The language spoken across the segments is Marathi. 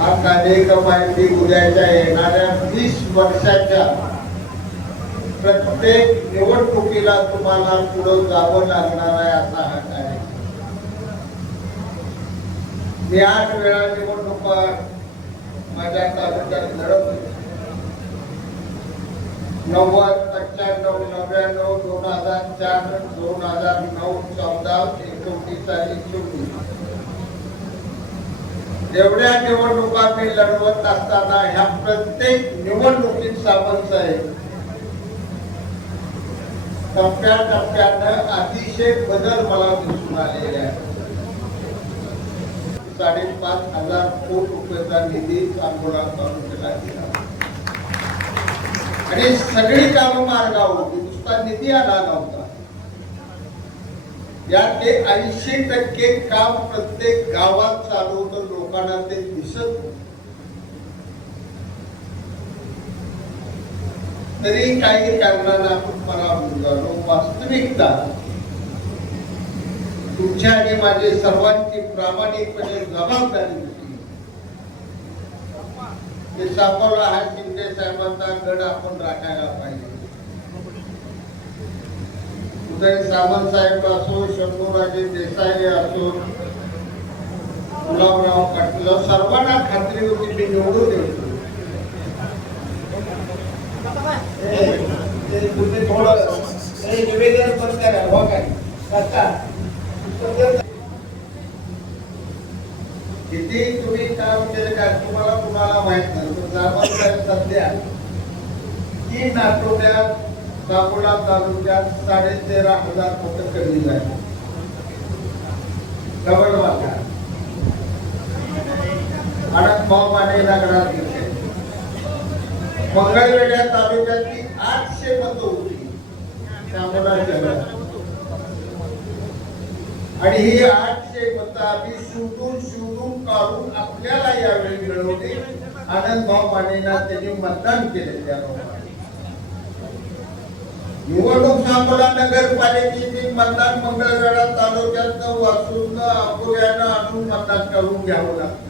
हा कार्यक्रमाची उद्याच्या येणाऱ्या 20 वर्षाच्या प्रत्येक निवडणुकीला तुम्हाला पुढे जावं लागणार आहे असा हा कार्यक्रम. मी 8 वेळा निवडणुका माझ्या तालुक्यात लढवली. 90, 95, 99, 2004, 2009, 14, 19 आणि 24 एवढ्या निवडणुका मी लढवत असताना ह्या प्रत्येक निवडणुकीत सामंत आहे. टप्प्याटप्प्यानं अतिशय बदल मला दिसून आलेले आहे. 5,500 कोटी रुपयाचा निधी सांगोला तालुक्याला दिला आणि सगळी कामं मार्गावर होती. नुसता निधी आला नव्हता. यातले 80% काम प्रत्येक गावात चालू होतं. लोकांना ते दिसत तरी काही कारणांना आपण पराभूत झालो. वास्तविकता तुमच्या आणि माझी सर्वांची प्रामाणिकपणे जबाबदारी होती की सापडला हा शिंदे साहेबांचा गड आपण राखायला पाहिजे. उदय सामंत साहेब असो, शंभूराजे देसाई असो, गुलाबराव पाटील, सर्वांना खात्री होती मी निवडून येतो. निवेदन पण करा. किती तुम्ही काम केलं का तुम्हाला कुणाला माहित नाही. सामंत साहेब सध्या 3 आठवड्यात सांगोला तालुक्यात 13,500 मतं कमी झाली. डबल वाटा आणि भाऊमाने नगरात घेतले. मंगळवेढ्या तालुक्यातली 800 मतं होती सांगोला शहरात आणि ही 800 मतं आम्ही शोधून काढून आपल्याला यावेळी मिळवली. आनंद भाऊ मानेंना त्यांनी मतदान केले. त्या निवडणूक सांगोला नगरपालिकेची मतदान मंगळवेढा तालुक्यात वाचून अपुऱ्यानं आणून मतदान करून घ्यावं लागतंय.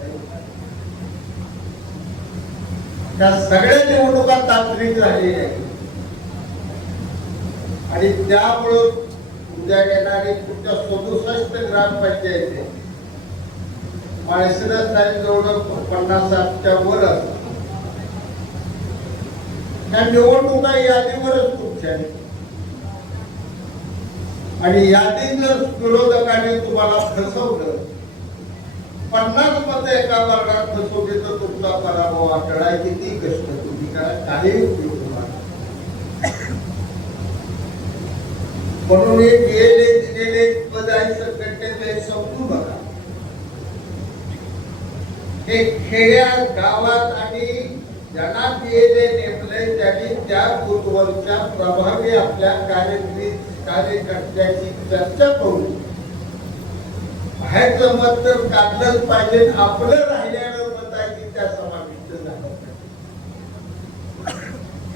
त्या सगळ्या निवडणुका तांत्रिक झालेल्या आहेत आणि त्यामुळं उद्या येणारी तुमच्या 67 ग्रामपंचायती माळशिरस साहेब जवळ 50-60च्या वर असतात. त्या निवडणुका यादीवरच तुमच्या आणि यादी जर विरोधकांनी तुम्हाला फसवलं 50 मतं एका वर्गात फसवली तर तुमचा पराभव आकडा किती कष्ट तुम्ही करा काही उपयोग तुम्हाला. म्हणून हे दिलेले बदलायचं घटनेचे समजू नका. हे खेड्या गावात आणि ज्यांना पीएलए नेमले त्यांनी त्या बूथवरच्या प्रभावी आपल्या कार्यकर्त्याची चर्चा करून बाहेरचं मत तर काढलंच पाहिजे. आपलं राहिलेलं मत आहे की त्या समाविष्ट झालं.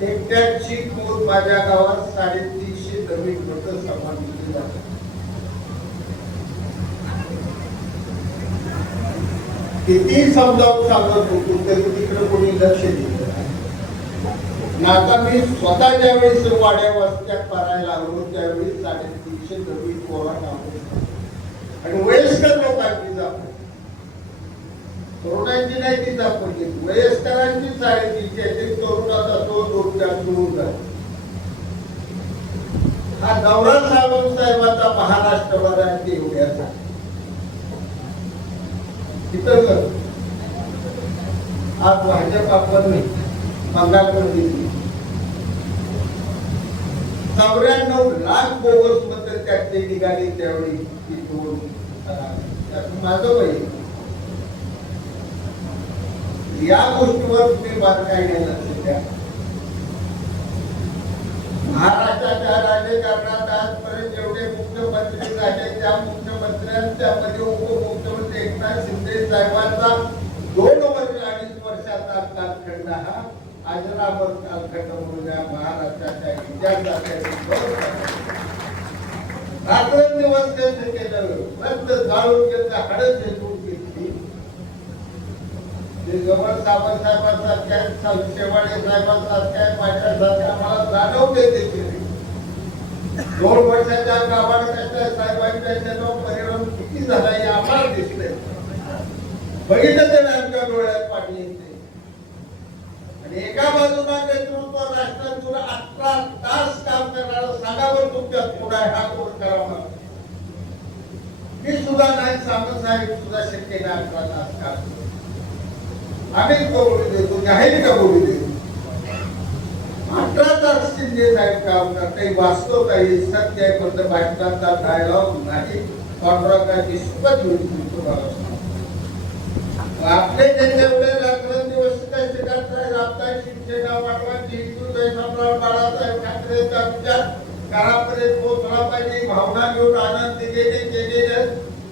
एकट्याची कोण माझ्या गावात 350 नवीन मतं समाविष्ट झाली. किती समजावून सांगत होतो तरी तिकडे कोणी लक्ष दिलं. आता मी स्वतः ज्यावेळेस वाड्या वस्त्या करायला लागलो त्यावेळी 350 नवीन पोरा आणि वयस्कर लोकांची जापड, तरुणांची नाही ती जापड, वयस्करांची 350 तरुणाचा तो 2-4 सुरू झाला. हा गौरव साहेबांचा महाराष्ट्रभराची एवढ्याचा आज भाजप आपण बंगालमध्ये 94 लाख बोगस मतं त्यातली निघाली त्यावेळी. माझं पाहिजे या गोष्टीवर तुम्ही बारकाईने लक्ष द्या. महाराष्ट्राच्या राजकारणात आजपर्यंत जेवढे मुख्यमंत्री झाले त्या मुख्यमंत्र्यांच्या मध्ये उपमुख्यमंत्री एकनाथ शिंदे साहेबांचा 2-2.5 वर्षाचा कालखंड हा अजरामर कालखंड म्हणून महाराष्ट्राच्या इतिहासात रात्रंदिवस त्यांनी केलं. रक्त जाळून घेतलं, हाडं झेलून घेतली. गवळ साहेबांसारख्या शेवाळे साहेबांसारख्या माझ्यासारख्या मला जाणवते देखील 2 वर्षाच्या गावाच्या साहेबांच्या त्याचा परिणाम किती झाला हे आम्हाला दिसतंय. बघितलं तर आमच्या डोळ्यात पाणी येते. आणि एका बाजूला नेतृत्व राष्ट्रातून 18 तास काम करणारं सांगावर तुमच्यात पुढे हा कोण करावा. मी सुद्धा नाही सामंत साहेब सुद्धा शक्य नाही 18 तास काम. आम्ही बोलू देतो जाहीर का बोलू देतो 18 तास शिंदे साहेब काम करते. वास्तव काही सत्य आहे फक्त भाषणाचा डायलॉग नाही. कॉन्ट्रॅक्टची सुपत होईल. आपले जेवढे रात्रंदिवस कष्ट करताय आपला शिवसेना वाढवायची हिंदुत्व सम्राट बाळासाहेब ठाकरेंचा विचार घरापर्यंत पोहोचला पाहिजे. भावना घेऊन आनंद दिलेले केलेले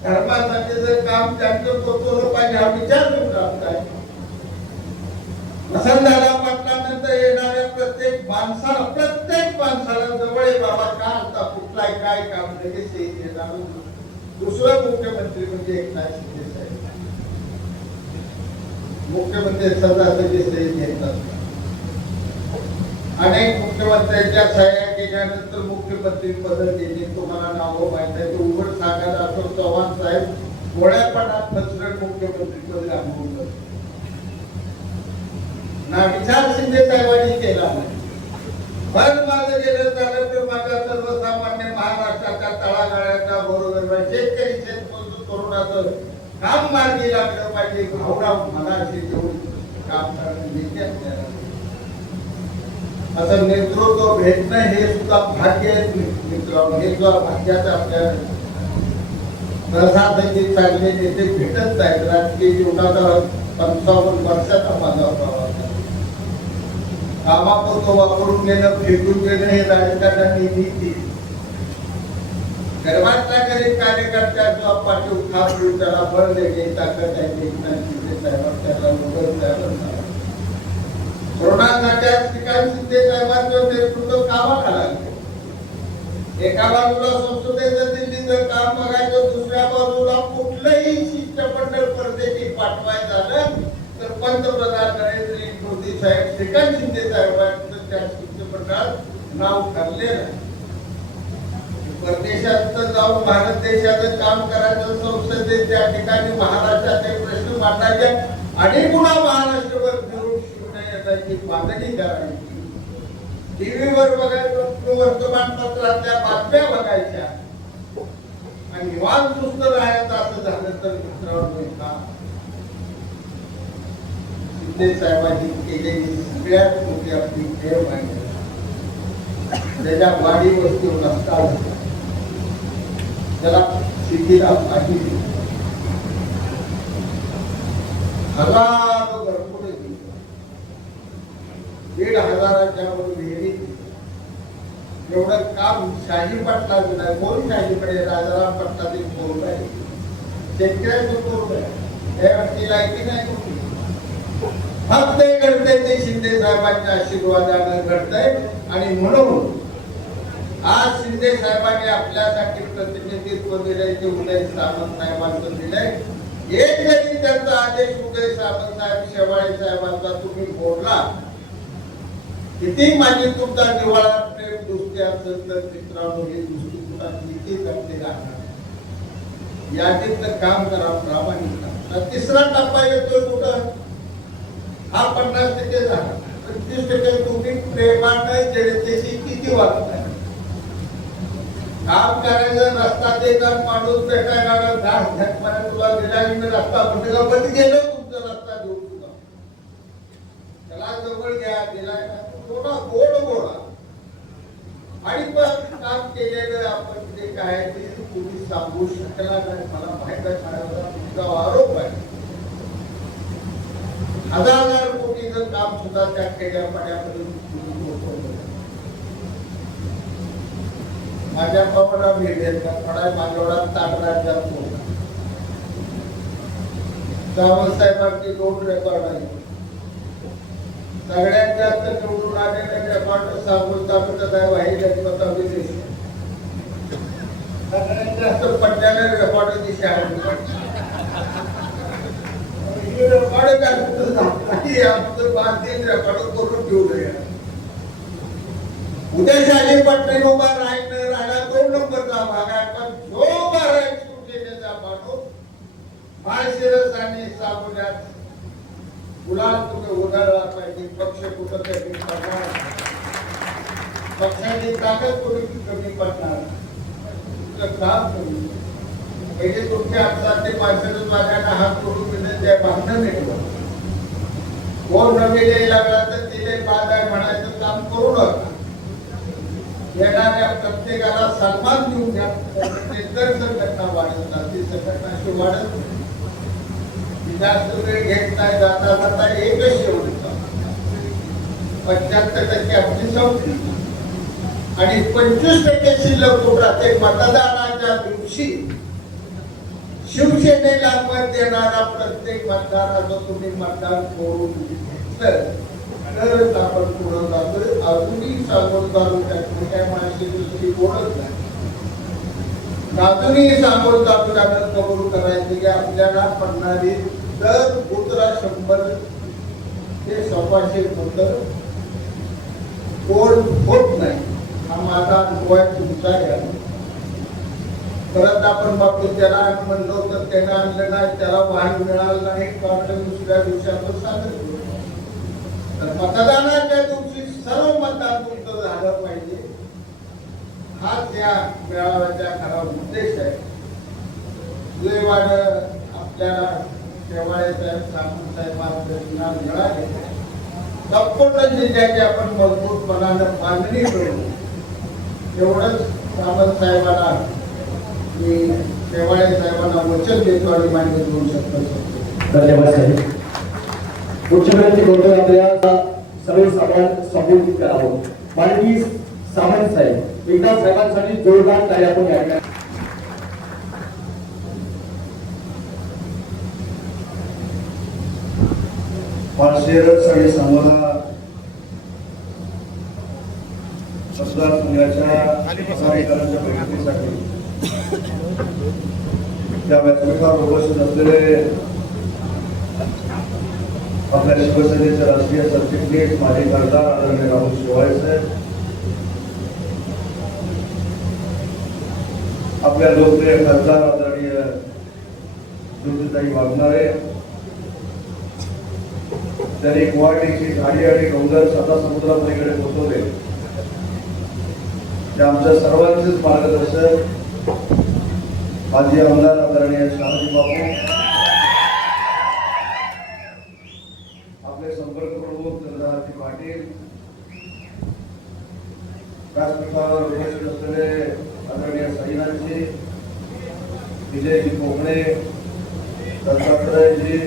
धर्मासाठी जर काम त्यांचं पोहोचवलं पाहिजे हा विचार घेऊन राबताय. वसंतदादा पाटलानंतर येणाऱ्या प्रत्येक माणसाला जवळ बाबा का आता कुठलाय काय काम लगेच येणार. दुसरं मुख्यमंत्री म्हणजे एकनाथ शिंदे साहेब. मुख्यमंत्री सदासाठी सही घेतात. अनेक मुख्यमंत्र्यांच्या सह्या केल्यानंतर मुख्यमंत्री पद देणे तुम्हाला नाव माहित आहे. ते उघड सांगायला असो चव्हाण साहेब मोळ्यापणात फसरट मुख्यमंत्री पद अनुभवलं ना. विचार शिंदे साहेबांनी केला नाही. पण माझं गेलं झालं तर माझ्या सर्वसामान्य महाराष्ट्राच्या तळागाळ्यांना बरोबर शेतकरी शेतमजूर तरुणाचं काम मार्गी लागलं पाहिजे. भावना मनाशी घेऊन काम करणं असं नेतृत्व भेटणं हे सुद्धा भाग्य आहे मित्रांनो. हे सुद्धा भाग्याचं आपल्या प्रसादाची चांगले नेते भेटत आहेत. राजकीय जीवनाचा 55 वर्षाचा माझा प्रवास आहे. कामापुरतं वापरून घेणं फेकून घेणं हे राजकारणाची नीती. गर्भातल्या गरीब कार्यकर्त्याचा पाठीव खास घेऊन त्याला बळ देणे ताकद आहे. कोरोनाच्या श्रीकांत शिंदे साहेबांचं नेतृत्व कामात आलं. एका बाजूला संसदेचं दिल्लीचं काम बघायचं, दुसऱ्या बाजूला कुठलंही शिष्टमंडळ परदेशी पाठवायचं झालं तर पंतप्रधान नरेंद्र मोदी साहेब श्रीकांत शिंदे साहेबांचं त्या शिष्टमंडळात नाव ठरलेलं. परदेशात जाऊन भारत देशाचं काम करायचं, संसदेत त्या ठिकाणी महाराष्ट्राचे प्रश्न मांडायचे आणि पुन्हा महाराष्ट्रभर फिरून शिवण्याची मागणी करायची. टीव्हीवर बघायचं, वर्तमानपत्रातल्या बातम्या बघायच्या आणि निवांत सुस्त राहायचं असं झालं तर मित्रांनो शिंदे साहेबांनी केलेली सगळ्यात मोठी आपली खेळ मांडली. त्याच्या वाडी वस्ती नसतात त्याला शेतीला पाणी हजारो घरकुले 1,500च्या वर विहिरी. एवढं काम शाही पाटलाचं नाही. कोण शाहीकडे राजाराम पाटलाचे पोरग आहे, शेतकऱ्याचं पोरग आहे. यावरती लायकी नाही कुठली. फक्त घडतंय ते शिंदे साहेबांच्या आशीर्वादानं घडतंय. आणि म्हणून आज शिंदे साहेबांनी आपल्यासाठी प्रतिनिधित्व दिलंय ते उदय सामंत साहेबांचं दिलंय. एक जरी त्यांचा आदेश उदय सामंत साहेब शेवाळे साहेबांचा तुम्ही बोलला किती माझी तुमचा निवाळा प्रेम दृष्टी असेल तर मित्रांनो ही दृष्टी तुला किती करते राहणार. यादीतलं काम करा प्रामाणिक. तिसरा टप्पा येतोय कुठं हा 50% झाला. 25% तुम्ही प्रेमानं जनतेशी किती वागताय. काम करायचं रस्ता देतात माणूस भेटायला घास झटपणे तुला दिला मी रस्ता म्हणजे बंद गेलो तुमचा रस्ता देऊ तुला त्याला जवळ घ्या दिला थोडा गोड गोळा आणि पण काम केलेलं आपण जे काय ते कोणी सांगू शकला नाही. मला माहित आहे तुमचा आरोप आहे. 1000 कोटीचं काम सुद्धा त्या खेड्यापाड्यामध्ये माझ्या बाबाला भेटेल का थोडा माझ्यावडा ताटराज जातो. सावंत साहेबांची 2 रेकॉर्ड आहे. सगळ्यात जास्त निवडून आलेले रेकॉर्ड सावंत साहेब आहे. गणपता विशेष सगळ्यात जास्त पडलेले रेकॉर्ड दिशा आहे. रेकॉर्ड नाही आमचं बांधील रेकॉर्ड करून घेऊ नये. उद्या शाली पटणे उभा राहिला 2 नंबरचा भाग आहे. पण जो महाराष्ट्र सेनेचा माणूस माळशिरस आणि साबुल्यात गुलाल तुम्ही उधळला पाहिजे. पक्ष कुठं कमी पडणार, पक्षाची ताकद कुठे कमी पडणार, तुमचं काम कमी. पहिले तुमच्या हातात माणसाचं माझ्याकडे हात करून दिले त्या भांडण नाही. कोण नवीन यायला लागला तर तिथे बाद आहे म्हणायचं काम करू नका. येणाऱ्या प्रत्येकाला सन्मान देऊन घ्या. तर संघटना वाढत जाते, संघटना अशी वाढत नाही. जास्त वेळ घेत नाही. जाता जाता एकच शेवटचा 75% आपली संपली आणि 25% शिल्लक राहते. मतदानाच्या दिवशी शिवसेनेला मत देणारा प्रत्येक मतदाराचं तुम्ही मतदान करून घेतलं तरच आपण पुढे जातोय. अजूनही सांगून तालुक्यात काय माणसे दुसरी ओळख नाही. अजूनही सांगून तालुक्यात कबूल करायचे की आपल्याला पडणारी दर पुत्रा 100 ते 100 पुत्र कोण होत नाही. हा माझा अनुभव आहे, तुमचा घ्या. परत आपण बघतो त्याला म्हणलो तर त्यानं आणलं नाही, त्याला वाहन मिळालं नाही, कारण दुसऱ्या दिवशी आपण सादर केलं. तर मतदानाच्या दिवशी सर्व मतदान तुमचं झालं पाहिजे. हाच या मेळाव्याचा खरा उद्देश आहे. सुदैवान आपल्याला शेवाळे साहेब, सामंत साहेब मार्गदर्शनात मिळाले. संपूर्ण जिल्ह्याची आपण मजबूतपणानं मागणी करू. एवढंच सामंत साहेबांना मी शेवाळे साहेबांना वचन देतो आणि मान्य करू शकतो. धन्यवाद साहेब. मुख्यमंत्री बोलतोय आपल्या सर्व सामान संबोधित करावं. माननीय सामंत साहेब एकदा साहेबांसाठी जोरदार टाळ्या आपण घ्यायला. माळशिरस आणि सांगोला मतदारसंघाच्या कार्यकर्त्यांच्या बैठकीसाठी त्या व्यासपीठावर उपस्थित असलेले आपल्या शिवसेनेचे राष्ट्रीय सरचिटणीस माजी खासदार आदरणीय राहुल शेवाळे साहेब, आपल्या लोकप्रिय खासदार आदरणीय ज्योतिताई वाघमारे, त्यांनी गुवाहाटीची झाडी आणि डोंगर सदा समुद्रापलीकडे पोहोचवले. ते आमच्या सर्वांचेच मार्गदर्शक माजी आमदार आदरणीय शहाजी बापू, आपले संपर्क प्रमुख चंद्रहाती पाटील, व्यासपीठावर उपस्थित असलेले आदरणीय साईनाथजी, विजयजी कोकणे, दत्तात्रयजी,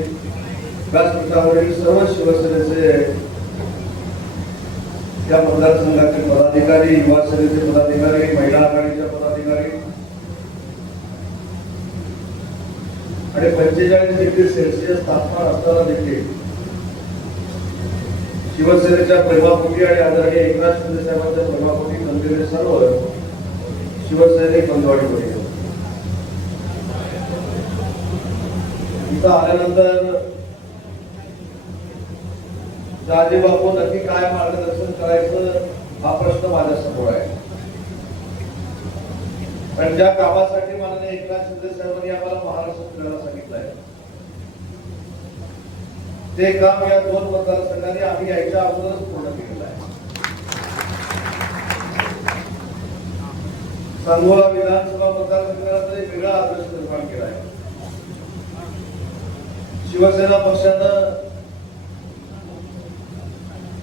व्यासपीठावरील सर्व शिवसेनेचे या मतदारसंघातील पदाधिकारी, युवा सेनेचे पदाधिकारी, महिला आघाडीच्या पदाधिकारी आणि 45 डिग्री सेल्सिअस तापमान असताना देखील शिवसेनेच्या प्रेमापोटी आणि आदरणीय एकनाथ शिंदे साहेबांच्या प्रेमापोटी जमलेले सर्व शिवसैनिक बंधुवाडीमध्ये इथं आल्यानंतर शहाजी बापू नक्की काय मार्गदर्शन करायचं हा प्रश्न माझ्या समोर आहे. पण ज्या कामासाठी माननीय एकनाथ शिंदे साहेबांनी आम्हाला महाराष्ट्र फिरायला सांगितलंय ते काम या 2 मतदारसंघांनी आम्ही यायच्या अगोदरच पूर्ण केलेलं आहे. सांगोला विधानसभा मतदारसंघाला तरी वेगळा आदर्श निर्माण केला आहे. शिवसेना पक्षानं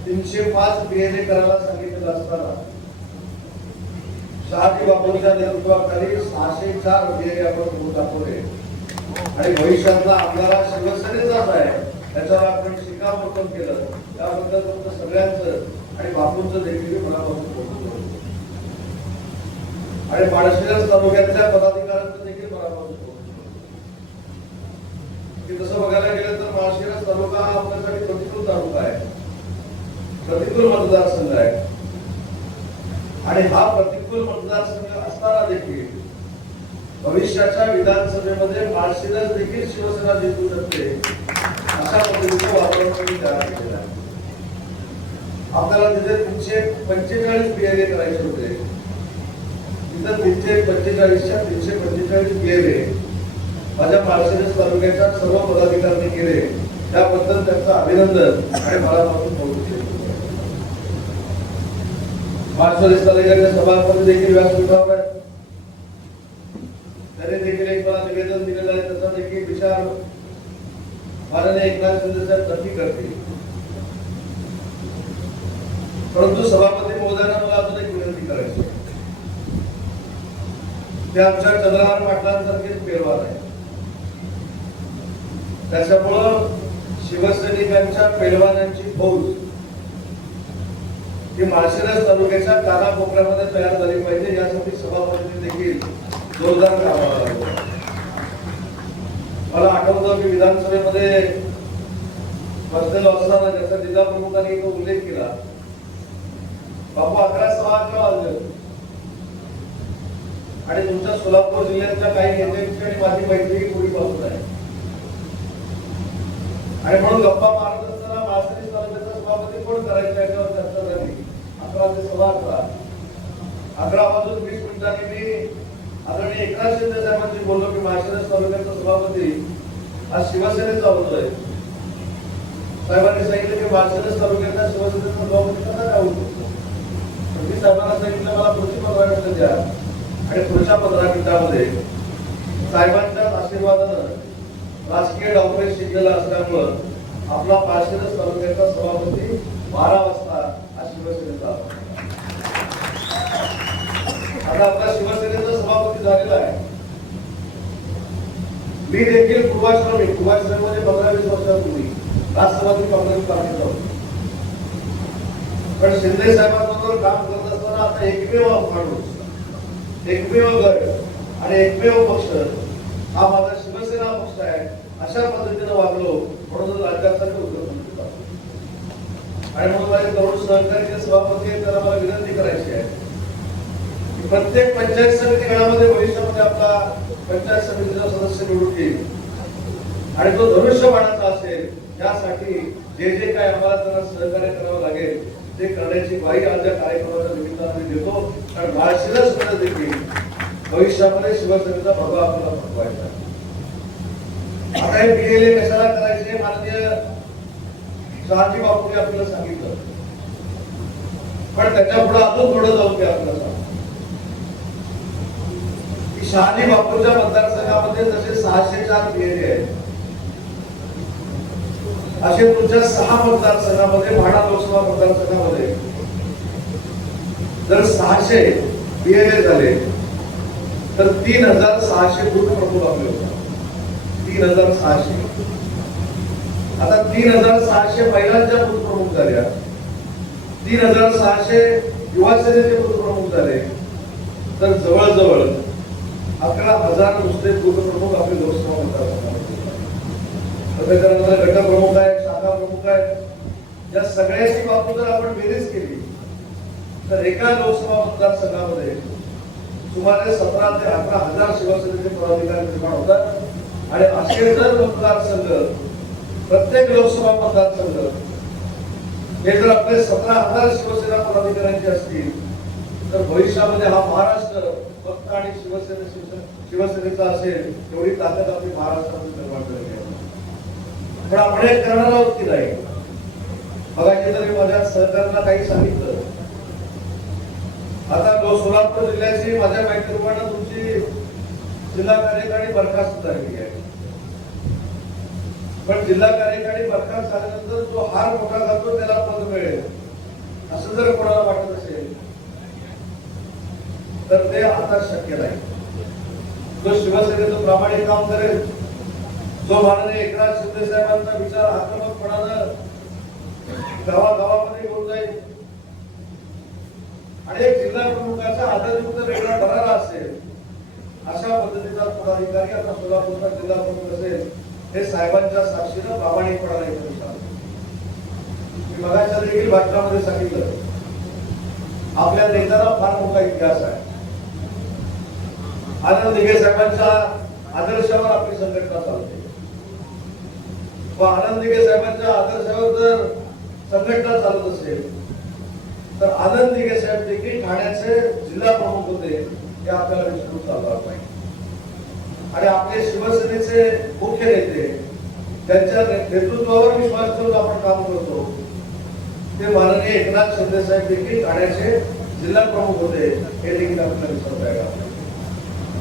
305 पीएलए करायला सांगितलेलं असताना शहाजी बापूंच्या नेतृत्वाखाली 604 पीएलए आपण करून दाखवले आणि भविष्यातला आमदार शिवसेनेचाच आहे याच्यावर आपण शिक्कामोर्तब केलं. त्याबद्दल फक्त सगळ्यांचं आणि बापूंचं देखील मनापासून कौतुक आणि माळशिरस तालुक्यातल्या पदाधिकाऱ्यांचं देखील मनापासून कौतुक. तसं बघायला गेलं तर माळशिरस तालुका हा आपल्यासाठी प्रतिकूल तालुका आहे, प्रतिकूल मतदारसंघ आहे आणि हा प्रतिकूल मतदारसंघ असताना देखील भविष्याच्या विधानसभेमध्ये माळशिरस देखील शिवसेना जिंकू शकते अशा पद्धतीचं वातावरण तुम्ही तयार केलेलं आहे. आपल्याला तिथे 345 बियाणे करायचे होते. तिथं 345च्या 345 बियाणे माझ्या माळशिरस तालुक्याच्या सर्व पदाधिकाऱ्यांनी केले. त्याबद्दल त्यांचं अभिनंदन आणि मनापासून कौतुक केलं. माळशिरस तालुक्याच्या सभापती देखील व्यासपीठावर आहेत. त्यांनी देखील एक मला निवेदन दिलेलं आहे. त्याचा देखील विचार माननीय एकनाथ शिंदे साहेब नक्की करतील. परंतु सभापती महोदयांना मला अजून एक विनंती करायची. ते आमच्या चंद्रहार पाटलांसारखेच पेलवान आहे. त्याच्यामुळं शिवसैनिकांच्या पेलवानांची फौज ही माळशिरस तालुक्याच्या कानाकोपऱ्यामध्ये तयार झाली पाहिजे, यासाठी सभापतींनी देखील जोरदार काम लागलं. मला आठवतं की विधानसभेमध्ये बसलेलो असताना ज्याचा जिल्हा प्रमुखांनी तो उल्लेख केला, बापू 11:15 वाजले आणि तुमच्या सोलापूर जिल्ह्याच्या काही नेत्यांची आणि माझी मैत्री पूर्वीपासून आहे आणि म्हणून गप्पा मारत असताना माळशिरस तालुक्याचा सभापती कोण करायचा याच्यावर चर्चा झाली. 11 ते 11:15 11:20 मी आदरणीय एकनाथ शिंदे साहेबांशी बोललो की माळशिरस तालुक्याचा सभापती आज शिवसेनेचा होतोय. साहेबांनी सांगितलं की माळशिरस तालुक्याचा शिवसेनेचा सभापती कसा काय होतो. मी साहेबांना सांगितलं मला पुढची 15 मिनिटं द्या आणि पुढच्या 15 मिनिटांमध्ये साहेबांच्या आशीर्वादानं राजकीय डावपेच शिकलेला असल्यामुळं आपला माळशिरस तालुक्याचा सभापती 12 वाजता हा शिवसेनेचा. आता आपला शिवसेनेचा सभापती झालेला आहे. मी देखील पूर्वाश्रमी मध्ये 15-20 वर्षांपूर्वी राष्ट्रवादी काँग्रेस पार्टीचा होतो. पण शिंदे साहेबांबरोबर काम करत असताना आता एकमेव माणूस, एकमेव गट आणि एकमेव पक्ष हा माझा शिवसेना पक्ष आहे अशा पद्धतीने वागलो म्हणून राज्यासाठी उद्योग आणि म्हणून माझे तरुण सहकारी सभापती आहेत त्यांना मला विनंती करायची आहे की प्रत्येक पंचायत समिती गणामध्ये भविष्यामध्ये आपला पंचायत समितीचा सदस्य निवडून येईल आणि तो धनुष्यबाणाचा असेल. त्यासाठी जे जे काय आम्हाला त्यांना सहकार्य करावं लागेल ते करण्याची ग्वाही आज या कार्यक्रमाच्या निमित्तानं मी देतो. कारण माळशिरस मध्ये देखील भविष्यामध्ये शिवसेनेचा भगवा आपल्याला फटवायचा. आता हे बीएलए कशाला करायचे माननीय शहाजी बापूंनी आपल्याला सांगितलं, पण त्याच्या पुढे अजून थोडं जाऊन ते आपल्याला सांग की शहाजी बापूंच्या मतदारसंघामध्ये जसे 604 बीएलए आहेत असे तुमच्या 6 मतदारसंघामध्ये म्हाडा लोकसभा मतदारसंघामध्ये जर 600 बीएलए झाले तर 3600 बूथ प्रमुख आपले होतात. 3600. आता 3600 महिलांच्या बूथ प्रमुख झाल्या, 3600 युवा सेनेचे बूथ प्रमुख झाले तर जवळजवळ 11,000 नुसते बूथ प्रमुख आपले लोकसभा मतदारसंघामध्ये. गट प्रमुख आहेत, शाखा प्रमुख आहेत, या सगळ्याची बाबत जर आपण बेरीज केली तर एका लोकसभा मतदारसंघामध्ये सुमारे 17 ते 18,000 शिवसेनेचे पदाधिकारी निर्माण होतात आणि असे जर मतदारसंघ प्रत्येक लोकसभा मतदारसंघ हे जर आपले 17,000 शिवसेना पदाधिकाऱ्यांचे असतील तर भविष्यामध्ये हा महाराष्ट्र फक्त आणि शिवसेनेचा असेल एवढी ताकद आपली महाराष्ट्रामध्ये निर्माण झालेली आहे. पण आपण हे करणार आहोत की नाही. बघायचे तरी माझ्या सहकार्यांना काही सांगितलं. आता सोलापूर जिल्ह्याची माझ्या माहितीप्रमाणे तुमची जिल्हा कार्यकारिणी बरखास्त झालेली आहे. पण जिल्हा कार्यकारिणी बरखास्त झाल्यानंतर जो हार मोठा घालतो त्याला पद मिळेल असं जर कोणाला वाटत असेल तर ते आता शक्य नाही. जो शिवसेनेचं प्रामाणिक काम करेल, जो माननीय एकनाथ शिंदे साहेबांचा विचार आक्रमकपणानं गावागावामध्ये घेऊन जाईल आणि एक जिल्हा प्रमुखाचा आदरयुक्त वेगळा दरारा असेल अशा पद्धतीचा पदाधिकारी आता सोलापूरचा जिल्हा प्रमुख असेल हे साहेबांच्या साक्षीनं प्रामाणिकपणाने करू शकतो. मी मगाच्या देखील भाषणामध्ये सांगितलं आपल्या नेत्याला फार मोठा इतिहास आहे. आनंद दिघे साहेबांच्या आदर्शावर आपली संघटना चालते. व आनंद दिघे साहेबांच्या आदर्शावर जर संघटना चालत असेल तर आनंद दिघे साहेब देखील ठाण्याचे जिल्हा प्रमुख होते हे आपल्याला विसरून चालणार नाही. आणि आपले शिवसेनेचे मुख्य नेते त्यांच्या नेतृत्वावर विश्वास ठेवून आपण काम करतो ते माननीय एकनाथ शिंदे साहेब देखील ठाण्याचे जिल्हा प्रमुख होते हे देखील आपल्याला विसरता येणार.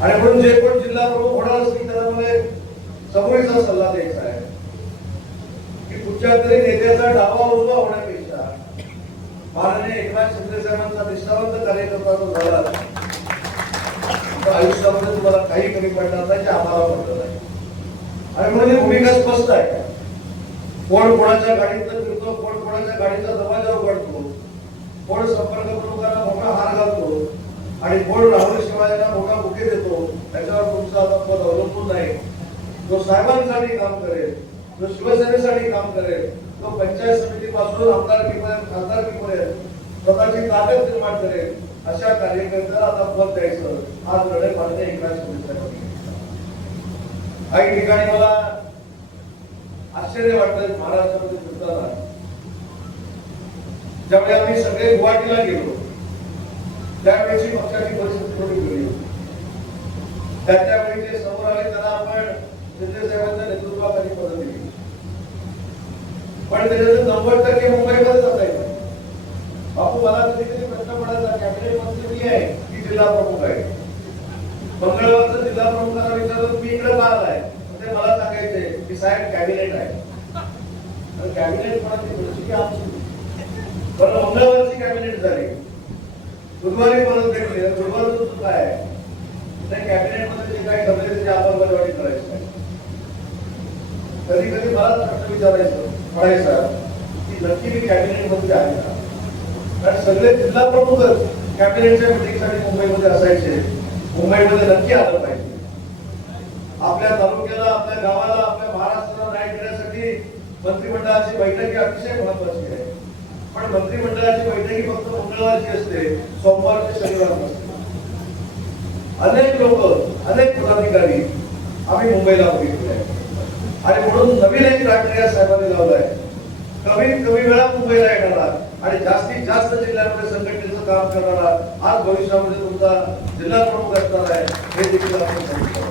आणि म्हणून जे कोण जिल्हा प्रमुख होणार असतील त्यांना मला समोरीचा सल्ला द्यायचा आहे की कुठच्या तरी नेत्याचा डावा उजवा होण्यापेक्षा माननीय एकनाथ शिंदे साहेबांचा निष्ठावंत कार्यकर्ता जो झाला तर आयुष्यामध्ये तुम्हाला काही कमी पडणार नाही, आम्हाला पडलं नाही. आणि म्हणून भूमिका स्पष्ट आहे. कोण कोणाच्या गाडीतनं फिरतो, कोण कोणाच्या गाडीचा दरवाजा उघडतो, कोण संपर्क प्रमुखांना मोठा हार घालतो आणि कोण राहुल शिवाजींना मोठा बुके देतो त्याच्यावर तुमचं आता पद अवलंबून नाही. जो साहेबांसाठी काम करेल, जो शिवसेनेसाठी काम करेल, तो पंचायत समितीपासून आमदारकीपर्यंत खासदारकीपर्यंत स्वतःची ताकद निर्माण करेल अशा कार्यकर्त्याला आता पद द्यायचं हा निर्णय माननीय एकनाथ शिंदे साहेबांनी घेतला. काही ठिकाणी मला आश्चर्य वाटतं महाराष्ट्रामध्ये फिरताना ज्यावेळी आम्ही सगळे गुवाहाटीला गेलो त्यावेळेची पक्षाची परिस्थिती थोडी वेगळी होती. त्यावेळी जे समोर आले त्यांना आपण शिंदे साहेबांच्या नेतृत्वाखाली पद दिली, पण त्याच्यातून 90% मुंबईमध्ये जाता येत. बापू मला कधी कधी प्रश्न पडायचा कॅबिनेट मंत्री मी आहे की जिल्हा प्रमुख आहे. मंगळवारचं जिल्हा प्रमुखांना विचारलं तुम्ही इकडे का आलाय, ते मला सांगायचे की साहेब कॅबिनेट आहे. कॅबिनेट कोणाची परिस्थिती आमची, पण मंगळवारची कॅबिनेट झाली, बुधवारी परत भेटले, गुरुवारचं काय आहे नाही कॅबिनेट मध्ये जे काही ठरले त्याची अंमलबजावणी करायची नाही. कधी कधी मला प्रश्न पडायचा की नक्की मी कॅबिनेट मध्ये आहे का, कारण सगळे जिल्हा प्रमुखच कॅबिनेटच्या मिटिंगसाठी मुंबईमध्ये असायचे. मुंबईमध्ये नक्की आलं पाहिजे. आपल्या तालुक्याला, आपल्या गावाला, आपल्या महाराष्ट्राला न्याय देण्यासाठी मंत्रिमंडळाची बैठक ही अतिशय महत्वाची आहे. पण मंत्रिमंडळाची बैठक ही फक्त मंगळवारची असते, सोमवारची शनिवार नसते. अनेक लोक, अनेक पदाधिकारी आम्ही मुंबईला बघितले आहे. आणि म्हणून नवीन एक राष्ट्रीय साहेबांनी लावलाय कमीत कमी वेळा मुंबईला येणारा आणि जास्तीत जास्त जिल्ह्यांमध्ये संघटनेचं काम करणारा आज भविष्यामध्ये तुमचा जिल्हा प्रमुख असणार आहे हे देखील आपण सांगितलं.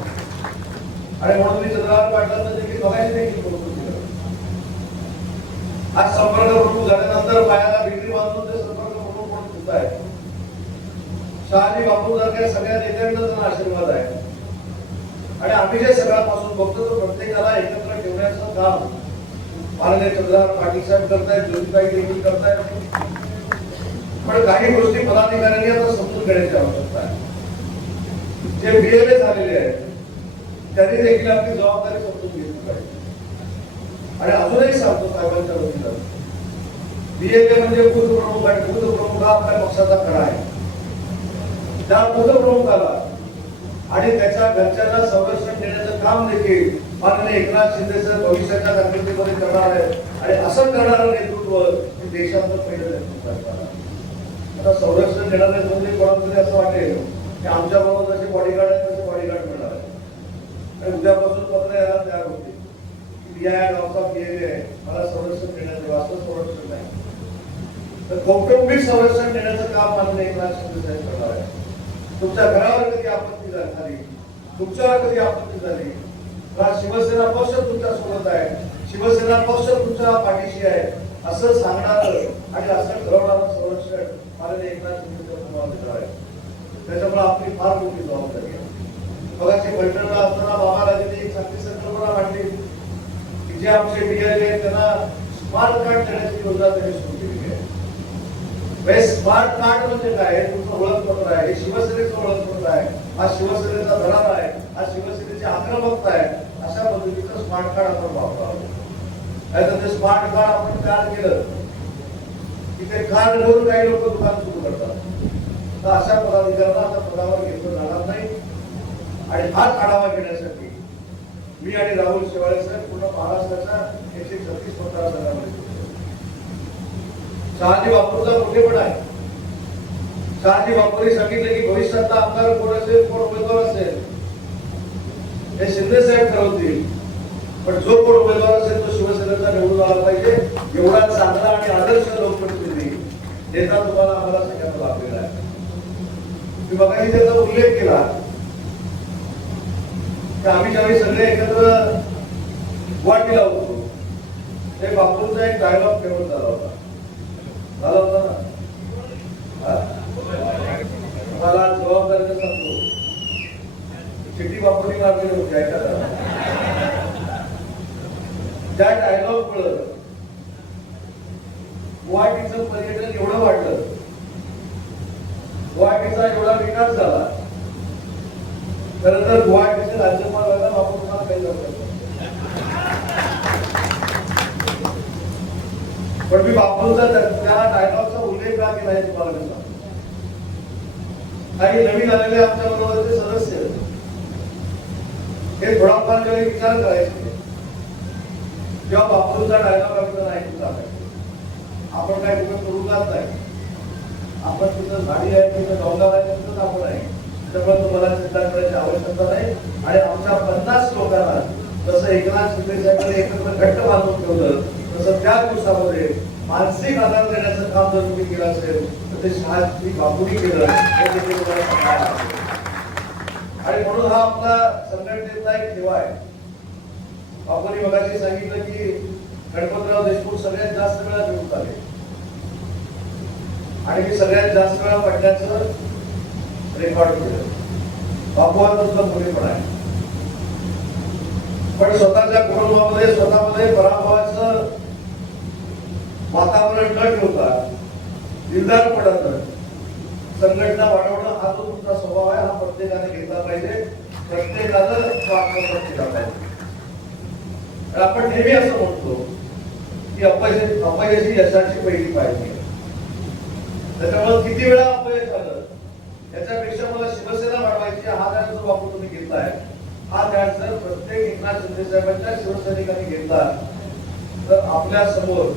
आणि म्हणून मी चंद्रकांत पाटलांना देखील बघायचे देखील कौतुक केलं. आज संपर्क प्रमुख झाल्यानंतर पायाला विक्री बांधून ते संपर्क प्रमुख म्हणून सुद्धा आहे. शहाजी बापूंसारख्या सगळ्या नेत्यांचा त्यांना आशीर्वाद आहे. आणि आम्ही जे सगळ्यापासून बघतो तो प्रत्येकाला एकत्र ठेवण्याचं काम माननीय चंद्रकांत पाटील साहेब करतायत, ज्योतिताई देखील करतायत. पण काही गोष्टी पदाधिकाऱ्यांनी आता समजून घेण्याची आवश्यकता आहे. जे बीएलए झालेले आहेत त्यांनी देखील आपली जबाबदारी समजून घेतली पाहिजे. आणि अजूनही सांगतो साहेबांच्या वतीनं बीएलए म्हणजे बूथ प्रमुख आणि बूथ प्रमुख हा आपल्या पक्षाचा खडा आहे. त्या बूथ प्रमुखाला आणि त्याच्या घरच्यांना संरक्षण देण्याचं काम देखील माननीय एकनाथ शिंदे साहेब भविष्याच्या कारकिर्दीमध्ये करणार आहेत. आणि असं करणारं नेतृत्व देशाचं पहिलं नेतृत्व आहे. आता संरक्षण देणारे म्हणजे कोणाला तरी असं वाटेल की आमच्या बरोबर जसे बॉडीगार्ड आहेत तसे बॉडीगार्ड मिळणार आहे. आणि उद्यापासून पत्र यायला तयार होते की या गावचा बीएलए आहे, मला संरक्षण देण्याचं वास्तव संरक्षण नाही. तर कौटुंबिक संरक्षण देण्याचं काम माननीय एकनाथ शिंदे साहेब करणार आहे. तुमच्या घरावर कधी आपत्ती झाली, तुमच्यावर कधी आपत्ती झाली, शिवसेना पक्ष तुमच्या सोबत आहे, शिवसेना पक्ष तुमच्या पाठीशी आहे असं सांगणारं आणि असं ठरवणारं संरक्षण माननीय एकनाथ शिंदे तुम्हाला देणार आहे. त्याच्यामुळे आपली फार मोठी जबाबदारी आहे. मगाशी बैठकला असताना बाबा राजेंनी एक चांगली संकल्पना मांडली की जे आमचे बीएलए आहेत त्यांना स्मार्ट कार्ड देण्याची योजना त्यांनी सुरू केली आहे. स्मार्ट कार्ड म्हणजे काय, तुमचं ओळखपत्र आहे, हे शिवसेनेचं ओळखपत्र आहे, हा शिवसेनेचा धडारा आहे, हा शिवसेनेची आक्रमकता आहे. अशा पद्धतीचं स्मार्ट कार्ड आपण वापरावं. नाहीतर ते स्मार्ट कार्ड आपण तयार केलं की ते कार्ड घेऊन काही लोक दुकान सुरू करतात. तर अशा पदाधिकाऱ्यांना आता पदावर घेतलं जाणार नाही. आणि हाच आढावा घेण्यासाठी मी आणि राहुल शेवाळे साहेब पूर्ण महाराष्ट्राच्या 136 मतदारसंघामध्ये शहाजी बापूंचा मोठेपणा आहे. शहाजी बापूंनी सांगितले की भविष्यातला आमदार कोण असेल, कोण उमेदवार असेल हे शिंदे साहेब ठरवतील. पण जो कोण उमेदवार असेल तो शिवसेनेचा निवडून आला पाहिजे. एवढा चांगला आणि आदर्श लोकप्रतिनिधी नेता तुम्हाला आम्हाला सगळ्यांना लाभलेला आहे. मी बघायला त्याचा उल्लेख केला की आम्ही ज्यावेळी सगळे एकत्र गुवाहाटीला होतो ते बापूंचा एक डायलॉग फेमस झाला होता ना. मला जबाबदारीचा सांगतो, चिठी बापूंनी मारलेली होती ऐका. त्या डायलॉग मुळे गुवाहाटीचं पर्यटन एवढं वाढलं, गुवाहाटीचा एवढा विकास झाला. खरं तर गुवाहाटीचे राज्यपाल व्हायला बापू तुम्हाला काही जमलं, पण मी बापूंचा त्या डायलॉगचा उल्लेख का केला आहे तुम्हाला मी सांगतो. काही नवीन आलेले आमच्या बरोबरचे सदस्य हे थोडाफार काही विचार करायचे जेव्हा बापूंचा डायलॉग आपल्याला ऐकून टाकायचे. आपण काय कुठे तुरुंगात नाही, आपण तिथं झाडी आहे, तिथं डोंगर आहे, तिथंच आपण आहे. त्यामुळे तुम्हाला चिंता करायची आवश्यकता नाही. आणि आमच्या 50 लोकांना जसं एकनाथ शिंदे साहेबांनी एकत्र घट्ट बांधून ठेवलं, तसं त्या दिवसामध्ये मानसिक आधार देण्याचं काम जर तुम्ही केलं असेल तर ते शहाजी बापूंनी केलं हे देखील तुम्हाला सांगायला आवडेल. आणि म्हणून हा आपला संघटनेचा एक ठेवा आहे. बापूंनी मगाशी सांगितलं की गणपतराव देशमुख सगळ्यात जास्त वेळा निवडून आले आणि मी सगळ्यात जास्त वेळा पडण्याचं रेकॉर्ड केलं. बापू हा तुमचा मुलीपण आहे, पण स्वतःच्या कुटुंबामध्ये स्वतःमध्ये पराभवाचं वातावरण न ठेवता दिलदारपणानं संघटना वाढवणं हा जो तुमचा स्वभाव आहे हा प्रत्येकाने घेतला पाहिजे, प्रत्येकानं आत्मसात केला पाहिजे. आपण नेहमी असं म्हणतो की अपयशी यशाची पहिली पाहिजे. त्याच्यामुळे किती वेळा अपयश आलं याच्यापेक्षा मला शिवसेना वाढवायची हा ध्यान जो बापू तुम्ही घेतलाय, हा ध्यान जर प्रत्येक एकनाथ शिंदे साहेबांच्या शिवसैनिकांनी घेतला तर आपल्या समोर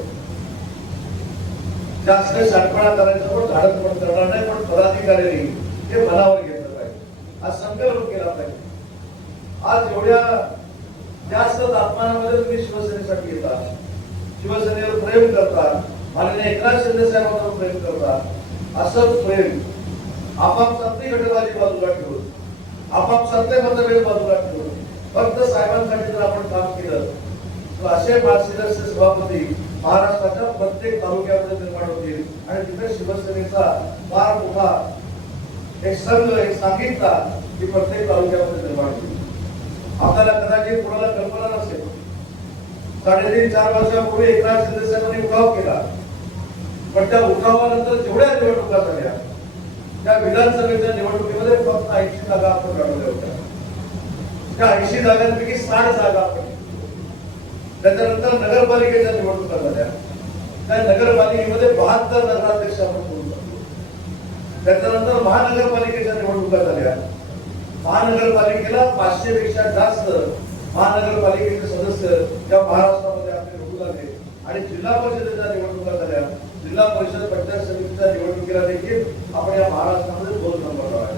जास्त शाणपणा करायचं पण धाडस पण करणार नाही, पण पदाधिकाऱ्यांनी हे मनावर घेतलं पाहिजे, हा संकल्प केला पाहिजे. आज एवढ्या जास्त तापमानामध्ये तुम्ही शिवसेनेसाठी येता, शिवसेनेवर प्रेम करता, माननीय एकनाथ शिंदे साहेबांवर प्रेम करता. असंच प्रेम आपापसातली गटबाजी बाजूला ठेवून, आपापसातले मतभेद बाजूला ठेवून फक्त साहेबांसाठी जर आपण काम केलं तर असे मार्क्सिस्ट सभापती महाराष्ट्राच्या प्रत्येक तालुक्यामध्ये निर्माण होतील आणि तिथे शिवसेनेचा फार मोठा एक संघ, एक सांगितला की प्रत्येक तालुक्यामध्ये निर्माण होईल. आपल्याला कदाचित कोणाला कल्पना नसेल, 3.5-4 वर्षापूर्वी एकनाथ शिंदे साहेबांनी उठाव केला, पण त्या उठावानंतर जेवढ्या निवडणुका झाल्या त्या विधानसभेच्या निवडणुकीमध्ये फक्त 80 जागा आपण लढवल्या होत्या. त्या 80 जागांपैकी 60 जागा आपण. त्याच्यानंतर नगरपालिकेच्या निवडणुका झाल्या, त्या नगरपालिकेमध्ये 72 नगराध्यक्ष आपण करू शकतो. त्याच्यानंतर महानगरपालिकेच्या निवडणुका झाल्या, महानगरपालिकेला 500 पेक्षा जास्त महानगरपालिकेचे सदस्य या महाराष्ट्रामध्ये आपले निवडून आले. आणि जिल्हा परिषदेच्या निवडणुका झाल्या, जिल्हा परिषद पंचायत समितीच्या निवडणुकीला देखील आपण या महाराष्ट्रामध्ये 2 नंबर आहे.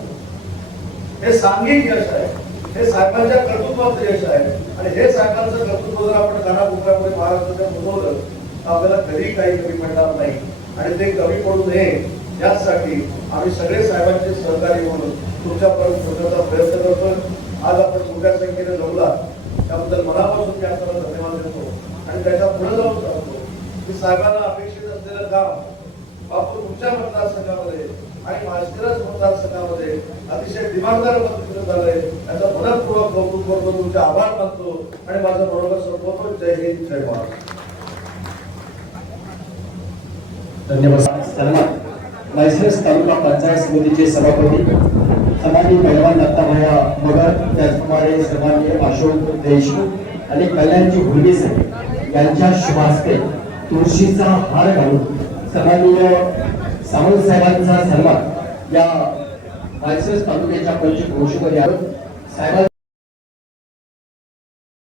हे सांघिक यश आहे, हे साहेबांच्या कर्तृत्वाचं यश आहे. आणि हे साहेबांचं कर्तृत्व जर आपण कानाकोपऱ्यामध्ये महाराष्ट्राच्या बनवलं तर आपल्याला कधी काही कमी पडणार नाही. आणि ते कमी पडू नये यासाठी आम्ही सगळे साहेबांचे सहकारी म्हणून तुमच्यापर्यंत पोहोचण्याचा प्रयत्न करतोय. आज आपण मोठ्या संख्येने जमला त्याबद्दल मनापासून मी आपल्याला धन्यवाद देतो. आणि त्याच्या पुढे जाऊन सांगतो की साहेबांना अपेक्षित असलेलं काम बापू तुमच्या मतदारसंघामध्ये आणि मास्टरच मतदारसंघामध्ये अतिशय दिमागदार पद्धतीने झालंय. याचा मनपूर्वक कौतुक करतो, तुमचे आभार मानतो आणि माझं बरोबर संपवतो. जय हिंद, जय महाराष्ट्र. धन्यवाद. माळशिरस तालुका पंचायत समितीचे सभापती सन्माननीय पैलवान दत्ताभाया मगर, त्याचप्रमाणे सन्माननीय अशोक देशमुख आणि कल्याणजी हुंडे साहेब यांच्या शुभ हस्ते तुळशीचा हार घालून सन्माननीय सावंत साहेबांचा सन्मान या माळशिरस तालुक्याच्या पंच घोषमध्ये साहेबांचा